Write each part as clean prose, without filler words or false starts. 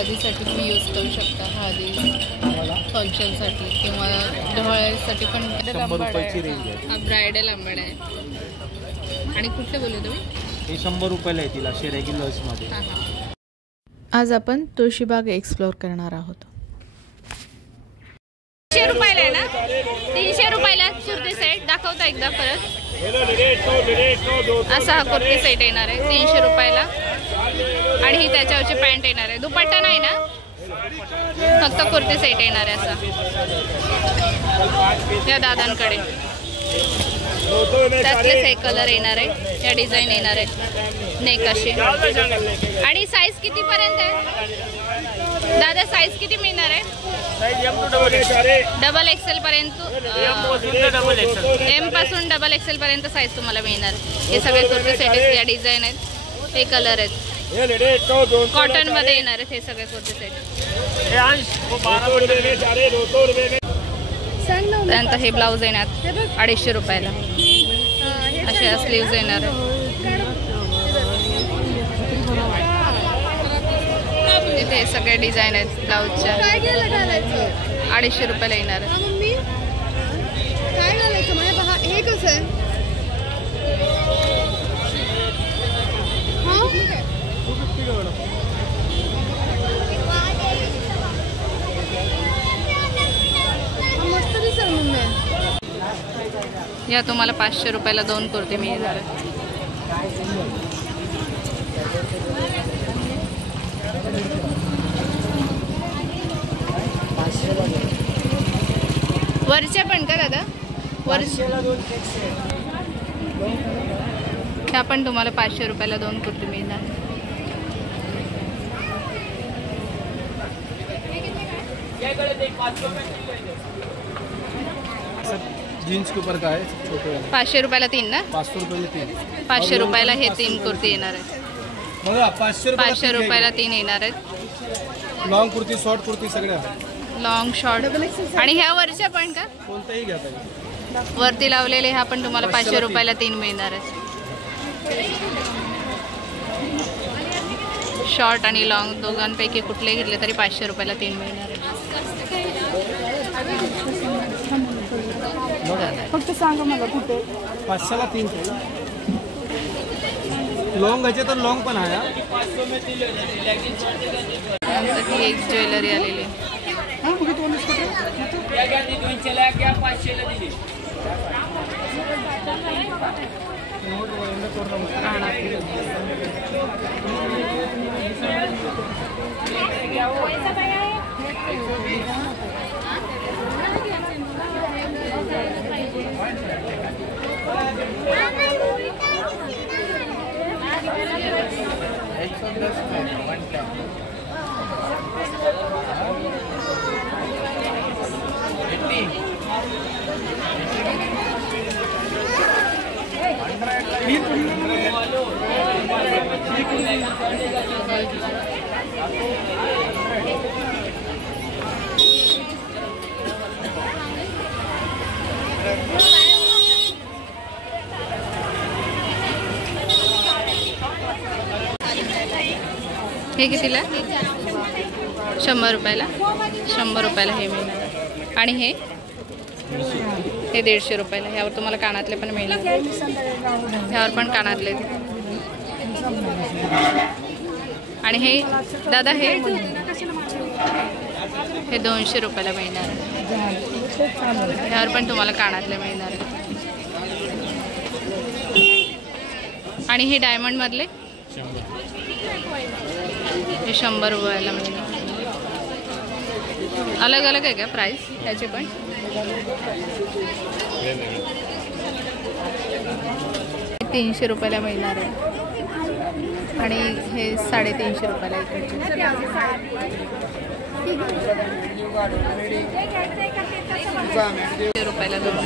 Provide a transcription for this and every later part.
हळदीसाठी तुम्ही यूज करू शकता, हळदी फंक्शनसाठी किंवा ढवळ्यासाठी पण. 100 रुपयाची रेंज आहे. हा ब्रायडल आंबाडा आहे. आणि कुठले बोलले तुम्ही? हे 100 रुपयाला येतील असे रेग्युलर्समध्ये. आज आपण तुळशीबाग एक्सप्लोर करणार आहोत. 300 रुपयाला आहे ना? 300 रुपयाला कुर्ती सेट दाखवता एकदा परत. असा हा कुर्ती सेट येणार आहे 300 रुपयाला. आणि ही त्याच्यावरची पॅन्ट येणार आहे. दुपट्टा नाही ना, फक्त कुर्ती सेट येणार आहे असा. या दादांकडे त्यातलेच हे कलर येणार आहे, या डिझाईन येणार आहे नेक अशी. आणि साईज किती पर्यंत आहे दादा? साईज किती मिळणार आहे? डबल एक्सेल पर्यंत, एम पासून डबल एक्सेल पर्यंत साईज तुम्हाला मिळणार. हे सगळे कुर्ती सेट आहेत, या डिझाईन आहेत, हे कलर आहेत, कॉटन मध्ये येणार आहेत हे सगळे कुर्ती सेट. त्यानंतर हे ब्लाऊज येणार 250 रुपयाला. अशा स्लीव्ज येणार आहे. इथे हे सगळे डिझाईन आहेत ब्लाऊजच्या. 250 रुपयाला येणार आहे. हे कसं आहे? या तुम्हाला 500 रुपयाला 2 कुर्ते मिळणार आहेत. वरच्या पण का दादा? ह्या पण तुम्हाला 500 रुपयाला 2 कुर्ते मिळणार. जीन्स के ऊपर का है? 500 रुपयाला 3 ना? 500 रुपयाला 3. 500 रुपयाला हे 3 कुर्ती येणार आहेत. बघा 500 रुपयाला 3 येणार आहेत. लॉंग कुर्ती, शॉर्ट कुर्ती सगळ्या. Long short. आणि ह्या वरच्या पण का? कोणताही घ्या पाहिजे. वरती लावलेले ह्या पण तुम्हाला 500 रुपयाला 3 मिळणार आहेत. शॉर्ट आणि लॉंग दोघांपैकी कुठले घेतले तरी 500 रुपयाला 3 मिळणार आहेत. फक्त सांगा मला कुठे. 500ला 3. लॉंग घ्यायचे तर लॉंग पण आहे. ही एक ज्वेलरी आलेली. हे कितीला? 100 रुपयाला. 100 रुपयाला हे मिळणार. आणि हे 150 रुपयाला. ह्यावर तुम्हाला कानातले पण मिळणार. ह्यावर पण कानातले. आणि हे दादा हे 200 रुपयाला मिळणार. ह्यावर पण तुम्हाला कानातले मिळणार. आणि हे डायमंड मधले हे 100 रुपयाला मिळणार. अलग अलग आहे का प्राइस त्याचे पण? हे 300 रुपयाला मिळणार आहे. आणि हे 350 रुपयाला इकडचे. 100 रुपयाला 2.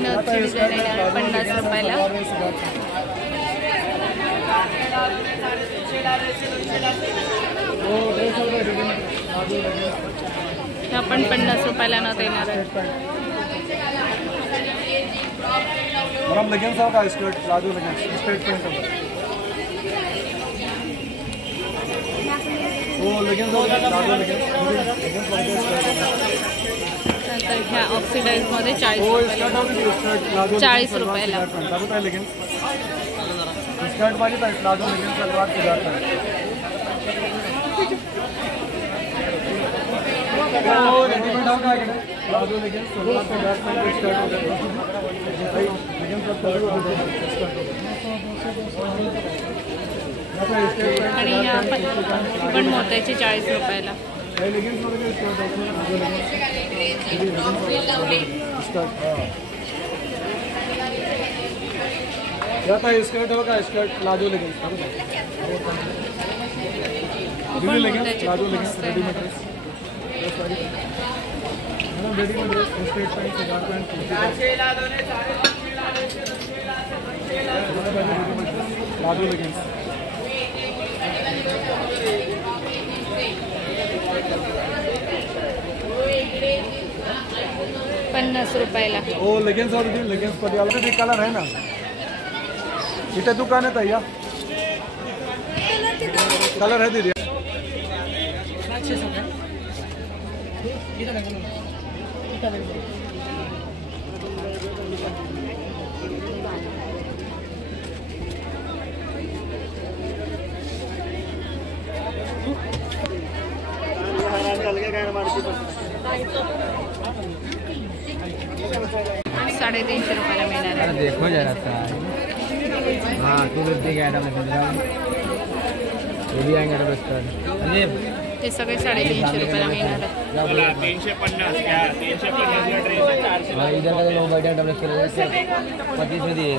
नथची डिझाईन आहे 50 रुपयाला. ह्या पण 50 रुपयाला नथ येणार आहे. मैडम लेगिंग्स का skirt palazzo leggings straight pant वो लेगिंग्स प्लाजो लेगिंग्स नंतर ह्या ऑक्सिडाईजमध्ये 40 वो रुपयाला. स्कर्ट प्लाजो 40 रुपयाला. काय लेगिंग्स स्कर्ट वाली प्लाजो लेगिंग्स सलवार 50 वो रेडीमेड होगा प्लाजो लेगिंग्स सलवार 50 स्कर्ट आणि ह्या पण मोत्याची 40 रुपयाला. स्कर्ट होगा skirt palazzo leggings palazzo leggings readymade dress madam readymade dress straight pant salwar pant palazzo leggings 50 रुपयाला. वो लेगिंग्स और लेगिंग्स पटियाला कलर है ना इथे दुकान है भैया कलर है दीदी ₹350 रुपयाला मिळणार आहे. देखो जरा हाँ तू देखिए आइटम ये भी आएंगे हे सगळे 350 रुपयाला मिळणार आहे. 350 क्या 350 ड्रेस है 400. हाँ इधर का लोग बैठे डबल एक्सएल 25 में दिए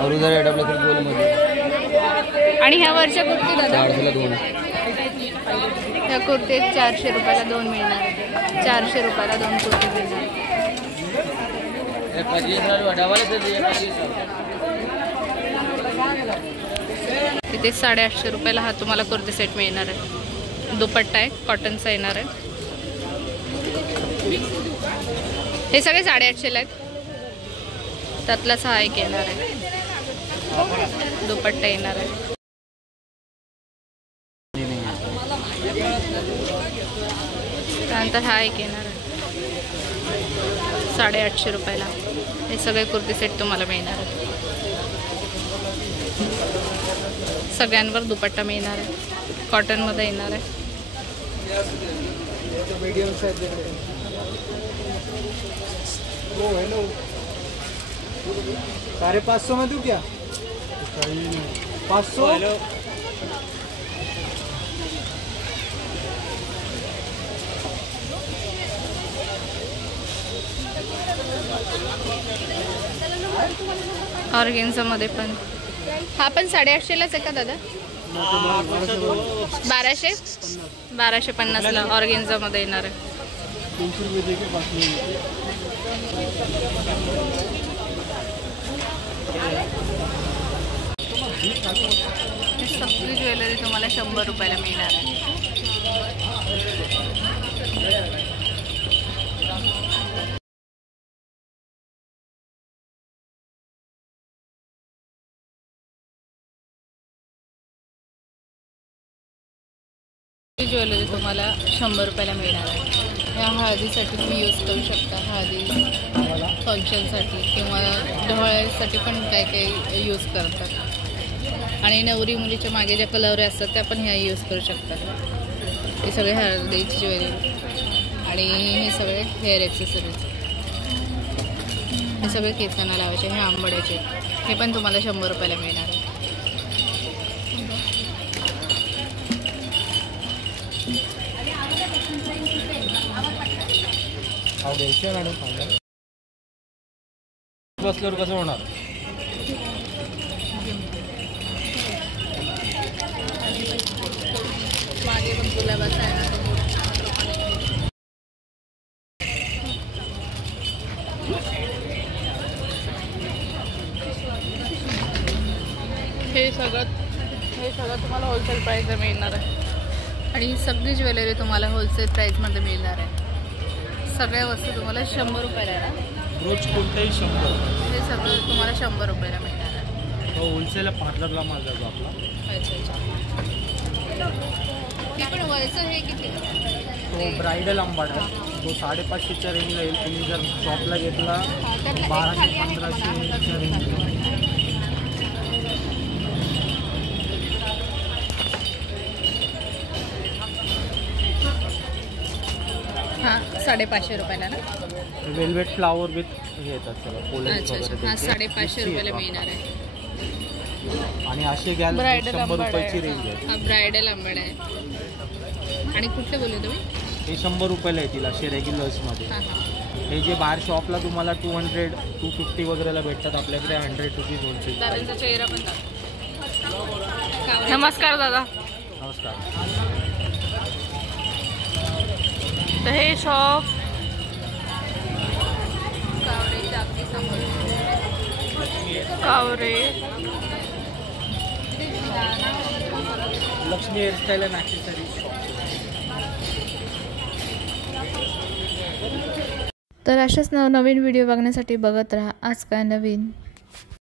और उधर डबल एक्सएल बोले मुझे आणि ह्या वरच्या कुर्ती दादा 400 ला 2 ह्या कुर्तीत 400 रुपयाला 2 मिळणार आहे. 400 रुपयाला 2 कुर्ती मिळणार. इथे 850 रुपयाला हा तुम्हाला कुर्ती सेट मिळणार आहे. दुपट्टा आहे कॉटनचा येणार आहे. हे सगळे 850 आहेत. त्यातलाच हा एक येणार आहे. दुपट्टा येणार आहे. त्यानंतर हा एक येणार आहे 850 रुपयाला. हे सगळे कुर्ती सेट तुम्हाला मिळणार आहे. सगळ्यांवर दुपट्टा मिळणार आहे. कॉटनमध्ये येणार आहे. मीडियम साइज वो हेलो 550 में दूं क्या 500 ऑर्गेन्झामध्ये पण हा पण 850लाच आहे का दादा. 1250ला ऑर्गेन्झामध्ये येणार आहे. 300 रुपये दे के पास में सगळी ज्वेलरी तुम्हाला 100 रुपयाला मिळणार आहे. ज्वेलरी तुम्हाला 100 रुपयाला मिळणार आहे. ह्या हळदीसाठी तुम्ही यूज करू शकता. हळदी फंक्शनसाठी किंवा ढवळ्यासाठी पण काय काय यूज करतात. आणि नवरी मुलीच्या मागे ज्या कलवऱ्या असतात त्या पण ह्या यूज करू शकतात. हे सगळे हळदीची ज्वेलरी आणि हे सगळे हेअर ॲक्सेसरीज. हे सगळे केसांना लावायचे. हे आंबड्याचे हे पण तुम्हाला 100 रुपयाला मिळणार आहे. बसल्यावर कसं होणार. मागे पण तुला बसायला हे सगळं हे सगळं तुम्हाला होलसेल प्राईसला मिळणार आहे आणि ही सगळी ज्वेलरी तुम्हाला होलसेल प्राईसमध्ये मिळणार आहे. सगळ्या वस्तू तुम्हाला 100 रुपयाला आहे ना. रोज कोणताही 100. हे सगळं तुम्हाला 100 रुपयाला मिळणार आहे. तो होलसेल पार्लरला माल जातो आपला. अच्छा. हे पण वयचं हे किती? तो ब्रायडल आंबाडा तो 550च्या रेंजला येईल. तुम्ही जर शॉपला घेतला 1200-1500च्या रेंजला. हां 550 रुपयाला ना. वेल्वेट फ्लावर विथ हे येतात सगळं पोलंड अच्छा. वगैरे हां त्याचे. 550 रुपयाला मिळणार आहे. आणि असे घ्याल ब्रायडल 100 आंबाडा रुपयाची आहे. रेंज आहे. हा ब्रायडल आंबाडा आहे. आणि कुठले बोलले तुम्ही? हे 100 रुपयाला येतील असे रेग्युलर्समध्ये. हां हे जे बाहेर शॉपला तुम्हाला 200-250 वगैरेला भेटतात, आपल्याकडे 100 रुपीज होलसेल. दादांचा चेहरा पण दाखव. नमस्कार दादा. नमस्कार. तर हे शॉप कावरे लक्ष्मी हेअरस्टाईल अँड ॲक्सेसरीज. तर अशाच नवनवीन व्हिडिओ बघण्यासाठी बघत राहा आज काय नवीन.